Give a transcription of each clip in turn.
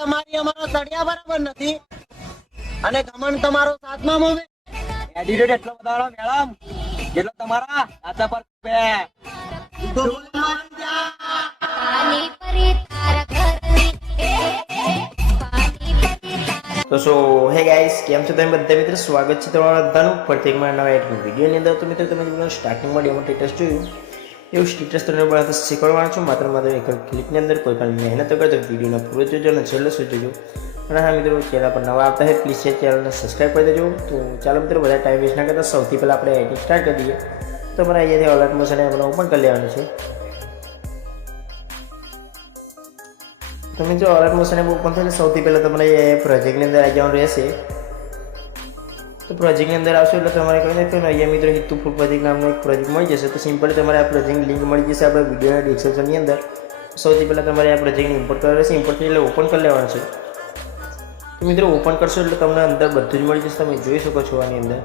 તમારી અમારો તળિયા બરાબર નથી અને ગમન તમારો સાતમા મોવે એડિટેડ એટલો બધાનો મેડમ જેટલો તમારા આચા પર બે તો સો હે ગાઈસ, કેમ છો તમે બધા મિત્રો? સ્વાગત છે તમારા બધાનું ફરીથી એક મારા નવા એક વિડીયોની અંદર. તો મિત્રો તમે વિડીયોનો સ્ટાર્ટિંગમાં ડેમો સ્ટેટસ જોયું એવું સ્ટેટસ તમને બધા શીખવાડવાનું છું. માત્ર એક ક્લિપની અંદર કોઈ પણ મહેનત વગર તો વિડીયોનો પૂરો જોજો અને છેલ્લે સુધી જોજો. અને હા મિત્રો, ચેનલ પર નવા આવતા હોય પ્લીઝ ચેનલને સબસ્ક્રાઈબ કરી દેજો. તો ચાલો મિત્રો, બધા ટાઈમ વેસ્ટ ના કરતા સૌથી પહેલાં આપણે એડિટ સ્ટાર્ટ કરી દઈએ. તો મને અહીંયાથી અલર્ટ મોશન આપણે ઓપન કરી લેવાનું છે. તો મિત્રો, અલર્ટ મોશન એપ ઓપન થઈને સૌથી પહેલાં તમારે એ પ્રોજેક્ટની અંદર આવી જવાનું રહેશે. તો પ્રોજેક્ટની અંદર આવશો એટલે તમારે કહી નાખ્યું ને અહીંયા મિત્રો હિતુ ફૂડ પ્રોજેક્ટ નામનો એક પ્રોજેક્ટ મળી જશે. તો સિમ્પલી તમારે આ પ્રોજેક્ટની લિંક મળી જશે આપણે વિડીયોના ડિસ્ક્રિપ્શનની અંદર. સૌથી પહેલાં તમારે આ પ્રોજેક્ટને ઇમ્પોર્ટ કરવાનો રહેશે. ઇમ્પોર્ટ એટલે ઓપન કરી લેવાનું છે. તો મિત્રો ઓપન કરશો એટલે તમને અંદર બધું જ મળી જશે. તમે જોઈ શકો છો આની અંદર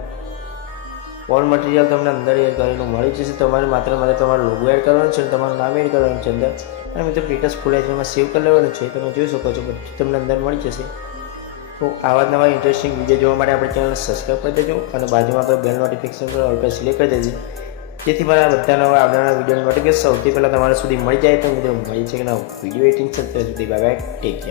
ઓલ મટીરિયલ તમને અંદર એડ કરેલું મળી જશે. તમારે માત્ર તમારો લોગો એડ કરવાનો છે, તમારું નામ એડ કરવાનું છે અંદર. અને મિત્રો સ્ટેટસ ફૂલ એચડીમાં સેવ કરી લેવાનું છે. તમે જોઈ શકો છો બધું તમને અંદર મળી જશે. તો આવા નવા ઇન્ટરેસ્ટિંગ વિડીયો જોવા માટે આપણે ચેનલને સબસ્ક્રાઈબ કરી દેજો અને બાજુમાં આપણે બેલ નોટિફિકેશન પર ઓલ પર સિલેક્ટ કરી દેજો, જેથી મારા બધા નવા આવનારા વિડીયોની નોટિફિકેશન સૌથી પહેલાં તમારા સુધી મળી જાય. તો મિત્રો મળી છે કે ના વિડીયો એડિટિંગ સાથે સુધી બાય બાય, ટેક કેર.